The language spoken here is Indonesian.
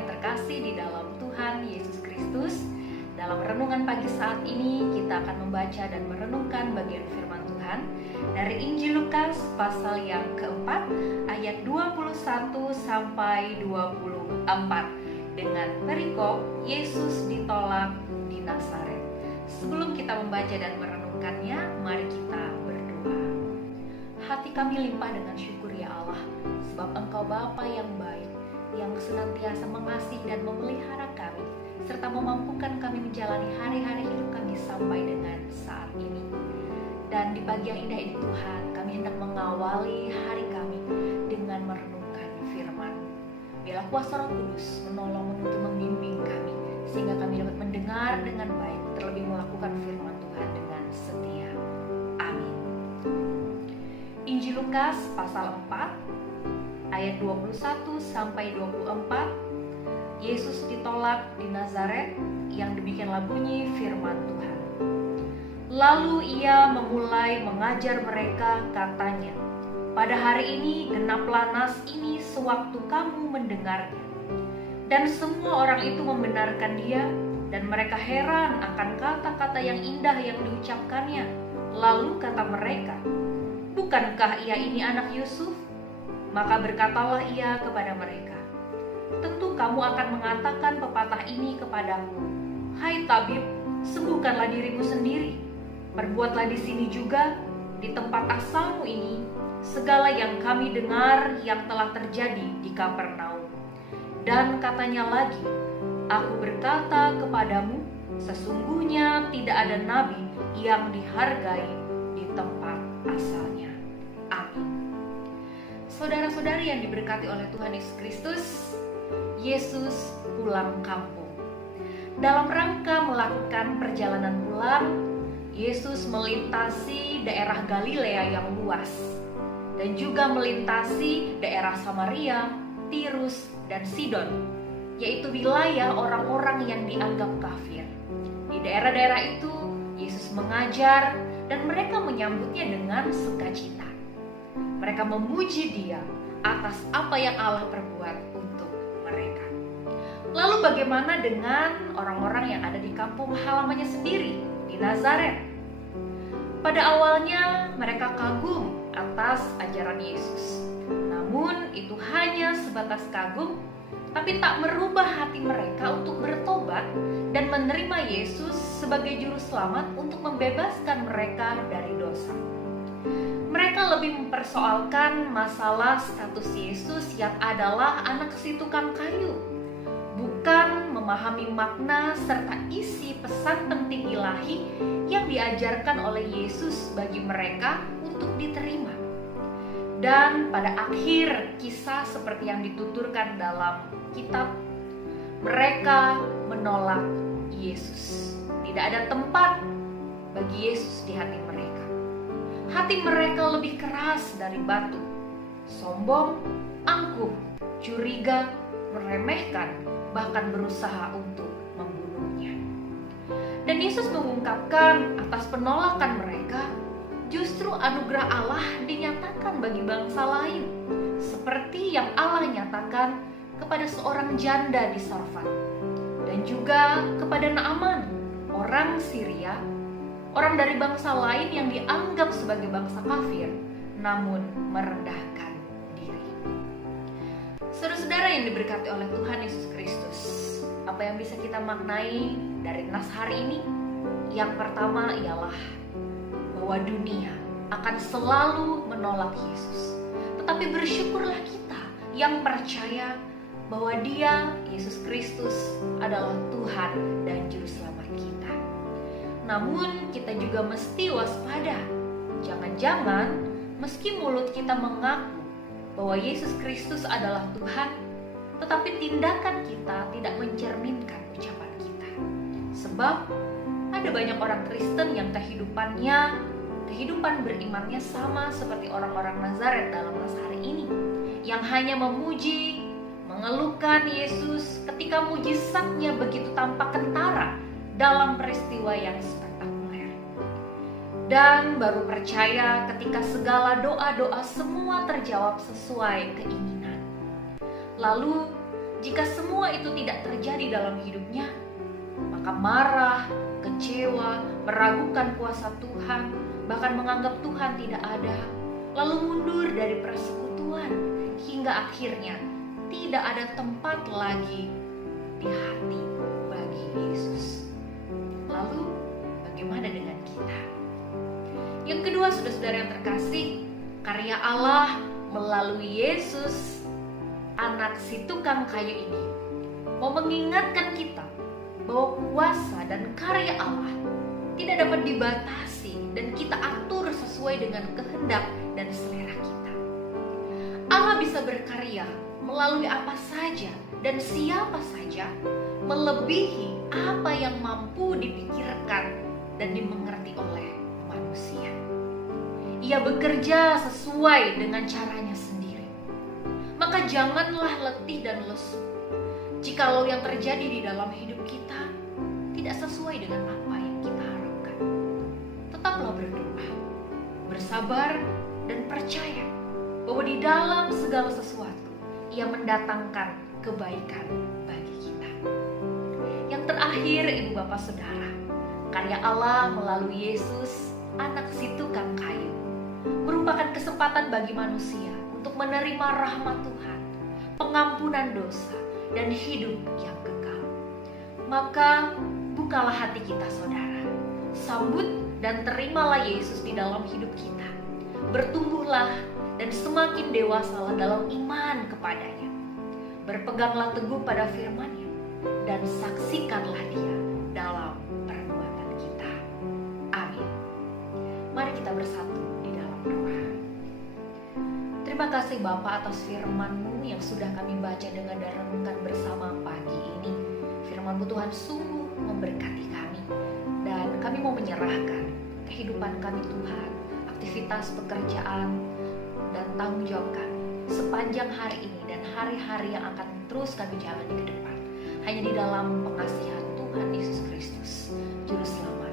yang terkasih di dalam Tuhan Yesus Kristus. Dalam renungan pagi saat ini kita akan membaca dan merenungkan bagian firman Tuhan dari Injil Lukas pasal yang keempat ayat 21 sampai 24 dengan perikop Yesus ditolak di Nazaret. Sebelum kita membaca dan merenungkannya, mari kita berdoa. Hati kami limpah dengan syukur ya Allah, sebab Engkau Bapa yang baik, yang senantiasa mengasihi dan memelihara kami, serta memampukan kami menjalani hari-hari hidup kami sampai dengan saat ini. Dan di pagi yang indah ini Tuhan, kami hendak mengawali hari kami dengan merenungkan firman. Biarlah kuasa Roh Kudus menolong, menuntun, membimbing kami, sehingga kami dapat mendengar dengan baik, terlebih melakukan firman Tuhan dengan setia. Amin. Injil Lukas pasal 4 ayat 21 sampai 24. Yesus ditolak di Nazaret, yang demikianlah bunyi firman Tuhan. Lalu ia memulai mengajar mereka, katanya, pada hari ini genaplah nas ini sewaktu kamu mendengarnya. Dan semua orang itu membenarkan dia, dan mereka heran akan kata-kata yang indah yang diucapkannya. Lalu kata mereka, bukankah ia ini anak Yusuf? Maka berkatalah ia kepada mereka, tentu kamu akan mengatakan pepatah ini kepadaku, hai tabib, sembuhkanlah dirimu sendiri. Perbuatlah di sini juga, di tempat asalmu ini, segala yang kami dengar yang telah terjadi di Kapernaum. Dan katanya lagi, aku berkata kepadamu, sesungguhnya tidak ada nabi yang dihargai di tempat asalnya. Amin. Saudara-saudari yang diberkati oleh Tuhan Yesus Kristus, Yesus pulang kampung. Dalam rangka melakukan perjalanan pulang, Yesus melintasi daerah Galilea yang luas dan juga melintasi daerah Samaria, Tirus, dan Sidon, yaitu wilayah orang-orang yang dianggap kafir. Di daerah-daerah itu, Yesus mengajar dan mereka menyambutnya dengan sukacita. Mereka memuji Dia atas apa yang Allah perbuat untuk mereka. Lalu bagaimana dengan orang-orang yang ada di kampung halamannya sendiri, di Nazaret? Pada awalnya mereka kagum atas ajaran Yesus. Namun itu hanya sebatas kagum, tapi tak merubah hati mereka untuk bertobat dan menerima Yesus sebagai juru selamat untuk membebaskan mereka dari dosa. Mereka lebih mempersoalkan masalah status Yesus yang adalah anak si tukang kayu, bukan memahami makna serta isi pesan penting ilahi yang diajarkan oleh Yesus bagi mereka untuk diterima. Dan pada akhir kisah seperti yang dituturkan dalam kitab, mereka menolak Yesus. Tidak ada tempat bagi Yesus di hati mereka. Hati mereka lebih keras dari batu, sombong, angkuh, curiga, meremehkan, bahkan berusaha untuk membunuhnya. Dan Yesus mengungkapkan atas penolakan mereka, justru anugerah Allah dinyatakan bagi bangsa lain, seperti yang Allah nyatakan kepada seorang janda di Sarfat, dan juga kepada Naaman, orang Syria, orang dari bangsa lain yang dianggap sebagai bangsa kafir, namun merendahkan diri. Saudara-saudara yang diberkati oleh Tuhan Yesus Kristus, apa yang bisa kita maknai dari nas hari ini? Yang pertama ialah bahwa dunia akan selalu menolak Yesus. Tetapi bersyukurlah kita yang percaya bahwa Dia, Yesus Kristus, adalah Tuhan dan Juru Selamat kita. Namun kita juga mesti waspada. Jangan-jangan meski mulut kita mengaku bahwa Yesus Kristus adalah Tuhan, tetapi tindakan kita tidak mencerminkan ucapan kita. Sebab ada banyak orang Kristen yang kehidupan berimannya sama seperti orang-orang Nazaret dalam masa hari ini, yang hanya memuji, mengeluhkan Yesus ketika mujizatnya begitu tampak kentara dalam peristiwa yang spektakuler. Dan baru percaya ketika segala doa-doa semua terjawab sesuai keinginan. Lalu Jika semua itu tidak terjadi dalam hidupnya, maka marah, kecewa, meragukan kuasa Tuhan, bahkan menganggap Tuhan tidak ada, lalu mundur dari persekutuan, hingga akhirnya tidak ada tempat lagi di hati bagi Yesus. Lalu bagaimana dengan kita? Yang kedua, saudara-saudara yang terkasih, karya Allah melalui Yesus, anak si tukang kayu ini, mau mengingatkan kita bahwa kuasa dan karya Allah tidak dapat dibatasi dan kita atur sesuai dengan kehendak dan selera kita. Allah bisa berkarya melalui apa saja dan siapa saja, melebihi apa yang mampu dipikirkan dan dimengerti oleh manusia. Ia bekerja sesuai dengan caranya sendiri. Maka janganlah letih dan lesu jikalau yang terjadi di dalam hidup kita tidak sesuai dengan apa yang kita harapkan. Tetaplah berdoa, bersabar, dan percaya bahwa di dalam segala sesuatu Ia mendatangkan kebaikan bagi kita. Yang terakhir, Ibu Bapak Saudara, karya Allah melalui Yesus, anak si tukang kayu, merupakan kesempatan bagi manusia untuk menerima rahmat Tuhan, pengampunan dosa, dan hidup yang kekal. Maka bukalah hati kita, saudara. Sambut dan terimalah Yesus di dalam hidup kita. Bertumbuhlah dan semakin dewasalah dalam iman kepadanya. Berpeganglah teguh pada firman-Nya dan saksikanlah Dia dalam perbuatan kita. Amin. Mari kita bersatu di dalam doa. Terima kasih Bapa atas firman-Mu yang sudah kami baca dengan dan renungkan bersama pagi ini. Firman-Mu Tuhan sungguh memberkati kami, dan kami mau menyerahkan kehidupan kami Tuhan, aktivitas pekerjaan dan tanggung jawab kami sepanjang hari ini dan hari-hari yang akan terus kami jalani ke depan, hanya di dalam pengasihan Tuhan Yesus Kristus, Juru Selamat